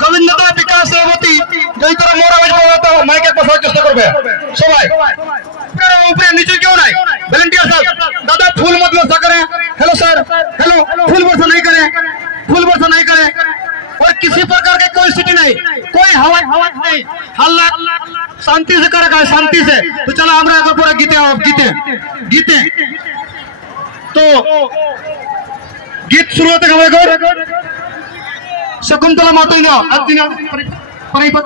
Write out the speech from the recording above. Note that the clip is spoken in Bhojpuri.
গোবিন্দতলা বিকাশ সভাপতি যদি তোরা মোর আওয়াজ পাওয়া তো মাইকে বসার চেষ্টা করবে সবাই ऊपर नीचे क्यों नहीं वॉलंटियर साहब दादा फूल मत वर्षा करें हेलो सर हेलो फूल वर्षा नहीं करें फूल वर्षा नहीं करें और किसी प्रकार के कोई स्थिति नहीं कोई हवा हवा नहीं हल्ला शांति से करेगा शांति से तो चलो हमरा आगे पूरा गीते गीते गीते तो गीत शुरू होते हमें शकुंतला माता परिपत